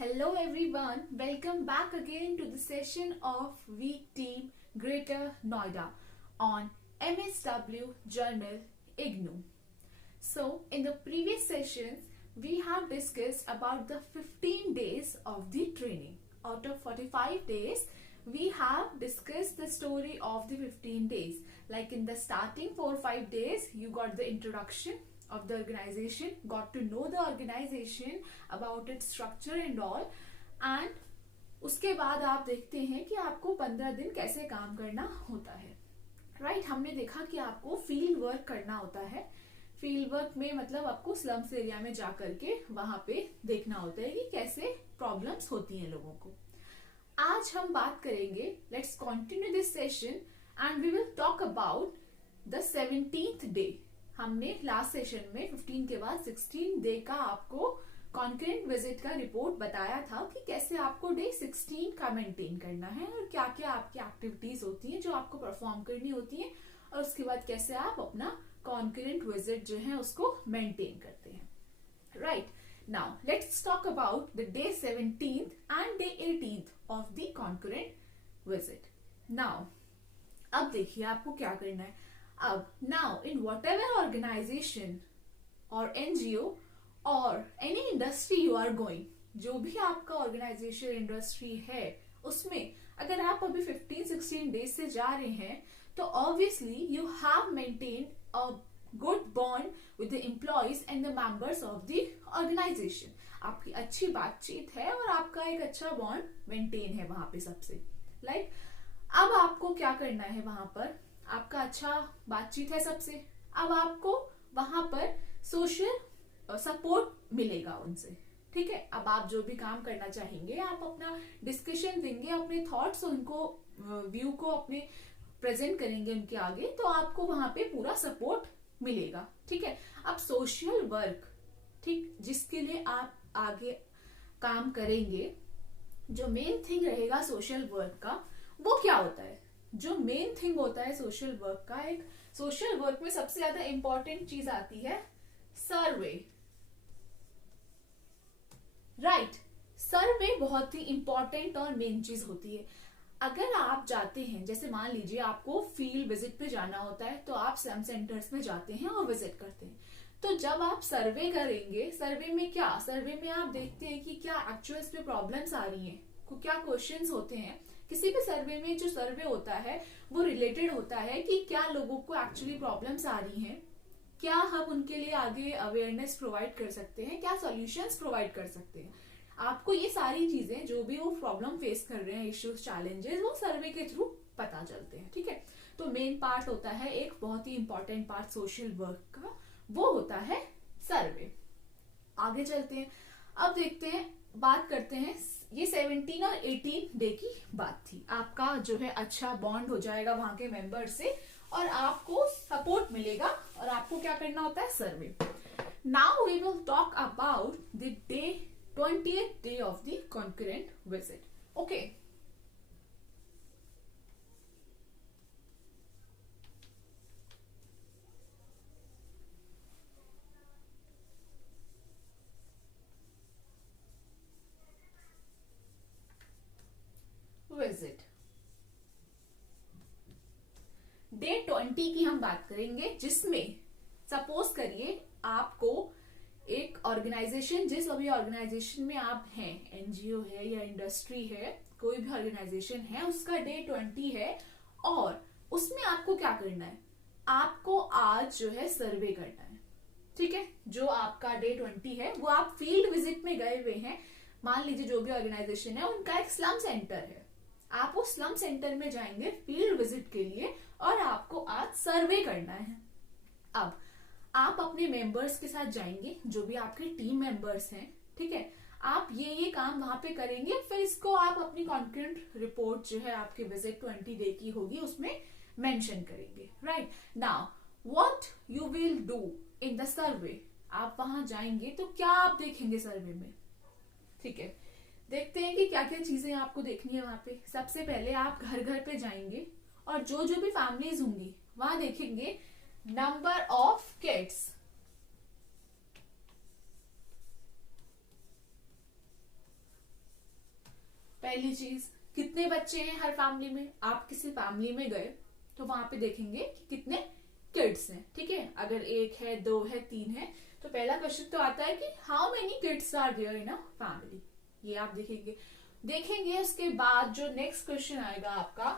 Hello everyone, welcome back again to the session of Week Team Greater Noida on MSW Journal IGNOU. So in the previous sessions, we have discussed about the 15 days of the training. Out of 45 days, we have discussed the story of the 15 days. Like in the starting 4-5 days, you got the introduction of the organization, got to know the organization about its structure and all, and उसके बाद आप देखते हैं कि आपको 15 दिन कैसे काम करना होता है. राइट, हमने देखा कि आपको फील्ड वर्क करना होता है. फील्ड वर्क में मतलब आपको स्लम्स एरिया में जा करके वहां पे देखना होता है कि कैसे प्रॉब्लम्स होती हैं लोगों को. आज हम बात करेंगे, let's continue this session and we will talk about the 17th day. हमने लास्ट सेशन में 15 के बाद 16 डे का आपको कॉन्करेंट विजिट का रिपोर्ट बताया था कि कैसे आपको डे 16 का मेंटेन करना है और क्या क्या आपकी एक्टिविटीज होती हैं जो आपको परफॉर्म करनी होती हैं, और उसके बाद कैसे आप अपना कॉन्करेंट विजिट जो है उसको मेंटेन करते हैं. Right, now let's talk about the day 17th and day 18th of the concurrent visit. Now अब देखिए आपको क्या करना है. अब now in whatever organization or NGO or any industry you are going, जो भी आपका ऑर्गेनाइजेशन इंडस्ट्री है उसमें अगर आप अभी 15-16 डेज से जा रहे हैं तो obviously you have maintain a good bond with the employees and the members of the organisation. आपकी अच्छी बातचीत है और आपका एक अच्छा बॉन्ड मेंटेन है वहां पे सबसे. लाइक अब आपको क्या करना है, वहां पर आपका अच्छा बातचीत है सबसे. अब आपको वहां पर सोशल सपोर्ट मिलेगा उनसे. ठीक है, अब आप जो भी काम करना चाहेंगे आप अपना डिस्कशन देंगे, अपने थॉट्स उनको व्यू को अपने प्रेजेंट करेंगे उनके आगे, तो आपको वहां पे पूरा सपोर्ट मिलेगा. ठीक है, अब सोशल वर्क, ठीक, जिसके लिए आप आगे काम करेंगे, जो मेन थिंग रहेगा सोशल वर्क का वो क्या होता है. जो मेन थिंग होता है सोशल वर्क का, एक सोशल वर्क में सबसे ज्यादा इंपॉर्टेंट चीज आती है सर्वे. राइट, सर्वे बहुत ही इंपॉर्टेंट और मेन चीज होती है. अगर आप जाते हैं, जैसे मान लीजिए आपको फील्ड विजिट पे जाना होता है तो आप स्लम सेंटर्स में जाते हैं और विजिट करते हैं. तो जब आप सर्वे करेंगे, सर्वे में क्या, सर्वे में आप देखते हैं कि क्या एक्चुअल पे प्रॉब्लम्स आ रही हैं, क्या क्वेश्चंस होते हैं. किसी भी सर्वे में जो सर्वे होता है वो रिलेटेड होता है कि क्या लोगों को एक्चुअली प्रॉब्लम्स आ रही हैं, क्या हम उनके लिए आगे अवेयरनेस प्रोवाइड कर सकते हैं, क्या सॉल्यूशंस प्रोवाइड कर सकते हैं. आपको ये सारी चीजें जो भी वो प्रॉब्लम फेस कर रहे हैं, इश्यूज, चैलेंजेस, वो सर्वे के थ्रू पता चलते हैं. ठीक है, तो मेन पार्ट होता है, एक बहुत ही इंपॉर्टेंट पार्ट सोशल वर्क का, वो होता है सर्वे. आगे चलते हैं, अब देखते हैं, बात करते हैं. ये 17 और 18 डे की बात थी. आपका जो है अच्छा बॉन्ड हो जाएगा वहां के मेंबर से और आपको सपोर्ट मिलेगा और आपको क्या करना होता है, survey. Now we will talk about the day 20th day of the concurrent visit. Okay, visit day 20 की हम बात करेंगे, जिसमें सपोज करिए आपको एक ऑर्गेनाइजेशन, जिस अभी ऑर्गेनाइजेशन में आप हैं, एनजीओ है या इंडस्ट्री है, कोई भी ऑर्गेनाइजेशन है, उसका डे 20 है और उसमें आपको क्या करना है, आपको आज जो है सर्वे करना है. ठीक है, जो आपका डे 20 है वो आप फील्ड विजिट में गए हुए हैं. मान लीजिए जो भी ऑर्गेनाइजेशन है उनका एक स्लम सेंटर है, आप उस स्लम सेंटर में जाएंगे फील्ड विजिट के लिए और आपको आज सर्वे करना है. अब आप अपने मेंबर्स के साथ जाएंगे, जो भी आपके टीम मेंबर्स हैं. ठीक है, आप ये काम वहां पे करेंगे, फिर इसको आप अपनी कॉन्करेंट रिपोर्ट जो है आपके विजिट 20 डे की होगी उसमें मेंशन करेंगे. Right, now what you will do in the survey. आप वहां जाएंगे तो क्या आप देखेंगे सर्वे में. ठीक है, देखते हैं कि क्या क्या चीजें आपको देखनी है वहां पे. सबसे पहले आप घर घर पे जाएंगे और जो जो भी फैमिलीज होंगी वहां देखेंगे नंबर ऑफ किड्स. पहली चीज, कितने बच्चे हैं हर फैमिली में। आप किसी फैमिली में गए तो वहां पे देखेंगे कि कितने किड्स हैं, ठीक है। अगर एक है, दो है, तीन है, तो पहला क्वेश्चन तो आता है कि how many kids are there in a family, ये आप देखेंगे। उसके बाद जो नेक्स्ट क्वेश्चन आएगा आपका,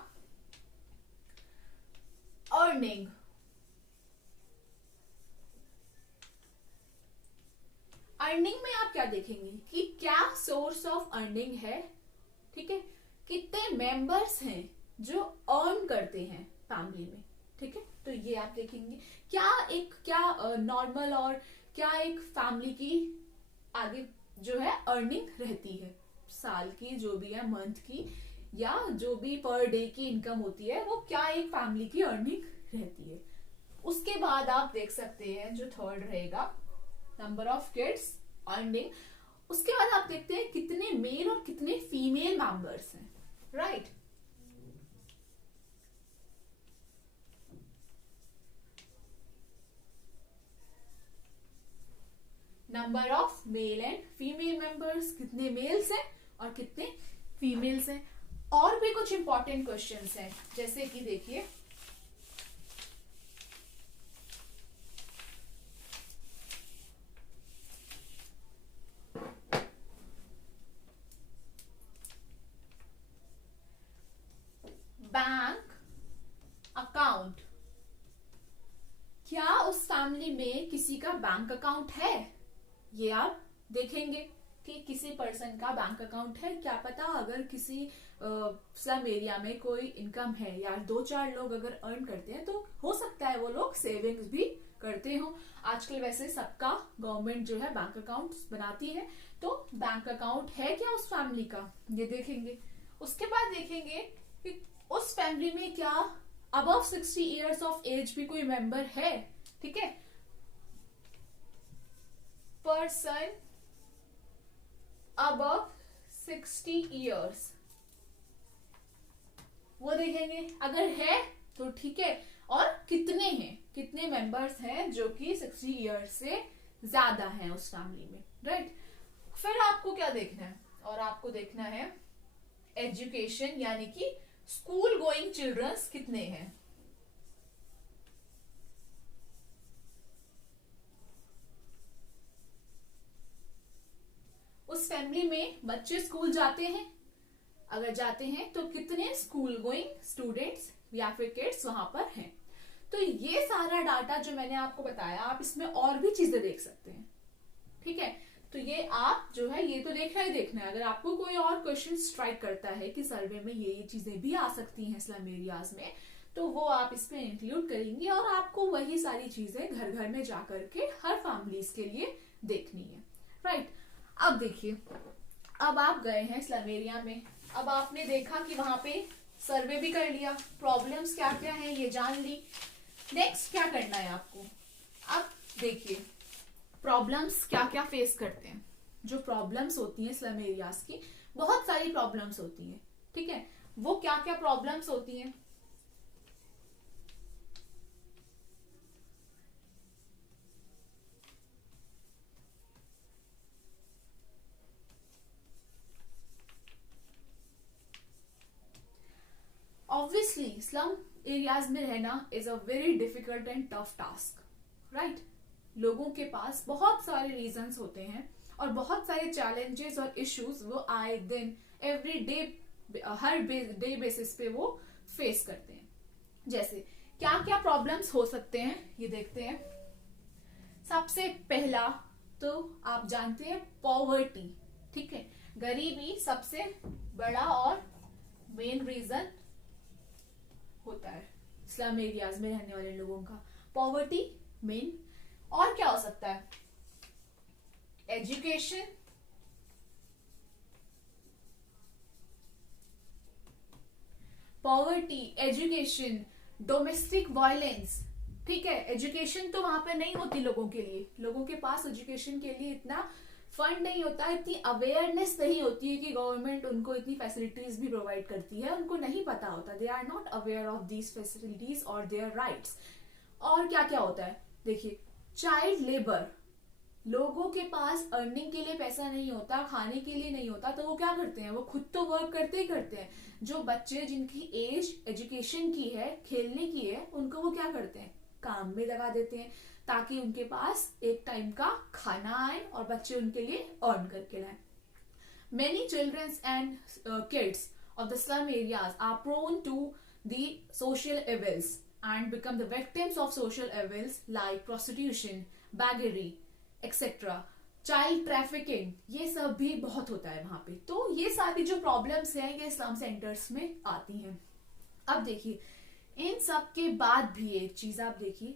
अर्निंग। अर्निंग में आप क्या देखेंगे कि क्या सोर्स ऑफ अर्निंग है, ठीक है। कितने मेंबर्स हैं जो अर्न करते हैं फैमिली में, ठीक है। तो ये आप देखेंगे। क्या नॉर्मल और क्या एक फैमिली की आगे जो है अर्निंग रहती है, साल की जो भी है, मंथ की, या जो भी पर डे की इनकम होती है, वो क्या एक फैमिली की अर्निंग रहती है। उसके बाद आप देख सकते हैं जो थर्ड रहेगा, नंबर ऑफ किड्स, अर्निंग। उसके बाद आप देखते हैं कितने मेल और कितने फीमेल मेंबर्स हैं, right. Number of male and female members, कितने मेल्स हैं और कितने फीमेल्स हैं। और भी कुछ इंपॉर्टेंट क्वेश्चंस हैं, जैसे कि देखिए, बैंक अकाउंट, क्या उस फैमिली में किसी का बैंक अकाउंट है, ये आप देखेंगे कि किसी पर्सन का बैंक अकाउंट है। क्या पता अगर किसी स्लम एरिया में कोई इनकम है या दो चार लोग अगर अर्न करते हैं, तो हो सकता है वो लोग सेविंग्स भी करते हो। आजकल वैसे सबका गवर्नमेंट जो है बैंक अकाउंट बनाती है, तो बैंक अकाउंट है क्या उस फैमिली का, ये देखेंगे। उसके बाद देखेंगे कि उस फैमिली में क्या अबव 60 इयर्स ऑफ एज भी कोई मेंबर है, ठीक है। पर्सन अबव 60 इयर्स, वो देखेंगे। अगर है तो ठीक है, और कितने हैं, कितने मेंबर्स हैं जो कि 60 इयर्स से ज्यादा हैं उस फैमिली में, राइट। फिर आपको क्या देखना है, और आपको देखना है एजुकेशन, यानी कि स्कूल गोइंग चिल्ड्रंस कितने हैं। उस फैमिली में बच्चे स्कूल जाते हैं, अगर जाते हैं तो कितने स्कूल गोइंग स्टूडेंट्स या फिर किड्स वहां पर हैं। तो ये सारा डाटा जो मैंने आपको बताया, आप इसमें और भी चीजें देख सकते हैं, ठीक है। तो ये आप जो है ये तो देखना ही देखना है। अगर आपको कोई और क्वेश्चन स्ट्राइक करता है कि सर्वे में ये चीजें भी आ सकती हैं स्लम एरियाज में, तो वो आप इसमें इंक्लूड करेंगे, और आपको वही सारी चीजें घर घर में जाकर के हर फैमिलीज के लिए देखनी है, राइट। अब देखिए, अब आप गए हैं स्लम एरिया में, अब आपने देखा कि वहां पे सर्वे भी कर लिया, प्रॉब्लम्स क्या क्या हैं ये जान ली। नेक्स्ट क्या करना है आपको, अब देखिए प्रॉब्लम्स क्या क्या फेस करते हैं। जो प्रॉब्लम्स होती हैं स्लम एरियाज की, बहुत सारी प्रॉब्लम्स होती हैं, ठीक है। वो क्या क्या प्रॉब्लम्स होती हैं, ऑब्वियसली स्लम एरियाज में रहना is a very difficult and tough task, right. लोगों के पास बहुत सारे रीजंस होते हैं और बहुत सारे चैलेंजेस और इश्यूज वो आए दिन एवरी डे हर डे बेसिस पे वो फेस करते हैं। जैसे क्या क्या प्रॉब्लम्स हो सकते हैं ये देखते हैं। सबसे पहला तो आप जानते हैं पॉवर्टी, ठीक है। गरीबी सबसे बड़ा और मेन रीजन होता है स्लम एरियाज में रहने वाले लोगों का, पॉवर्टी मेन। और क्या हो सकता है, education, poverty, education, domestic violence, ठीक है। एजुकेशन तो वहां पे नहीं होती लोगों के लिए, लोगों के पास एजुकेशन के लिए इतना फंड नहीं होता, इतनी अवेयरनेस नहीं होती है कि गवर्नमेंट उनको इतनी फैसिलिटीज भी प्रोवाइड करती है, उनको नहीं पता होता, they are not aware of these facilities और देयर राइट्स। और क्या क्या होता है देखिए, चाइल्ड लेबर, लोगों के पास अर्निंग के लिए पैसा नहीं होता, खाने के लिए नहीं होता, तो वो क्या करते हैं, वो खुद तो वर्क करते ही करते हैं। जो बच्चे जिनकी एज एजुकेशन की है, खेलने की है, उनको वो क्या करते हैं, काम में लगा देते हैं, ताकि उनके पास एक टाइम का खाना आए और बच्चे उनके लिए अर्न करके लाए। Many children and kids of the slum areas are prone to the social evils and become the victims of social evils like prostitution, beggary, etc. Child trafficking, ये सब भी बहुत होता है वहां पे। तो ये सारी जो प्रॉब्लम्स हैं ये स्लम सेंटर्स में आती हैं। अब देखिए, इन सब के बाद भी एक चीज आप देखिए,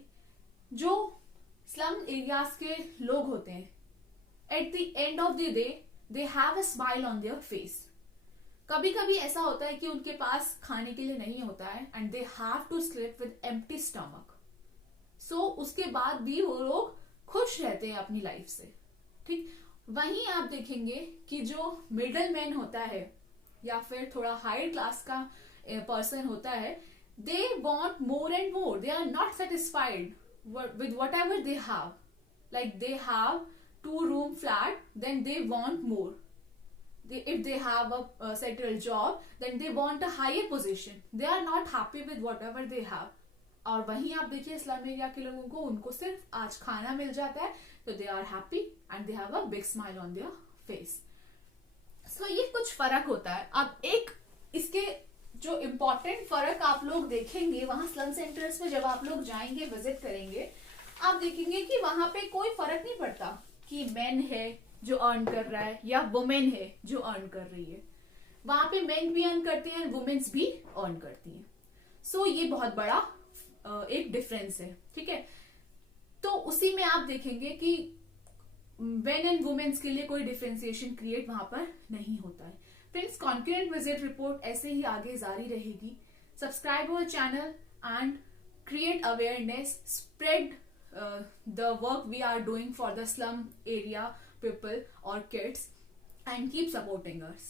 जो स्लम एरियाज के लोग होते हैं, at the end of the day they have a smile on their face. कभी कभी ऐसा होता है कि उनके पास खाने के लिए नहीं होता है and they have to sleep with empty stomach. So उसके बाद भी वो लोग खुश रहते हैं अपनी लाइफ से, ठीक। वहीं आप देखेंगे कि जो मिडल मैन होता है या फिर थोड़ा हायर क्लास का पर्सन होता है, they want more and more, they are not satisfied with whatever they have. Like they have 2-room flat, then they want more. If they have a settled job, then they want a higher position. They are not happy with whatever they have. और वहीं आप देखिए slum area के लोगों को, उनको सिर्फ आज खाना मिल जाता है तो they are happy and they have a big smile on their face. So ये कुछ फर्क होता है। अब एक इसके जो इम्पोर्टेंट फर्क आप लोग देखेंगे वहां स्लम सेंटर्स में, जब आप लोग जाएंगे, विजिट करेंगे, आप देखेंगे कि वहां पे कोई फर्क नहीं पड़ता कि मैन है जो अर्न कर रहा है या वुमेन है जो अर्न कर रही है। वहां पे मेन भी अर्न करते हैं, वुमेन्स भी अर्न करती हैं। सो ये बहुत बड़ा एक डिफरेंस है, ठीक है। तो उसी में आप देखेंगे कि मेन एंड वुमेन्स के लिए कोई डिफरेंशिएशन क्रिएट वहां पर नहीं होता है। फ्रेंड्स, कॉन्करेंट विजिट रिपोर्ट ऐसे ही आगे जारी रहेगी। Subscribe our channel and create awareness, spread the work we are doing for the slum area people or kids, and keep supporting us.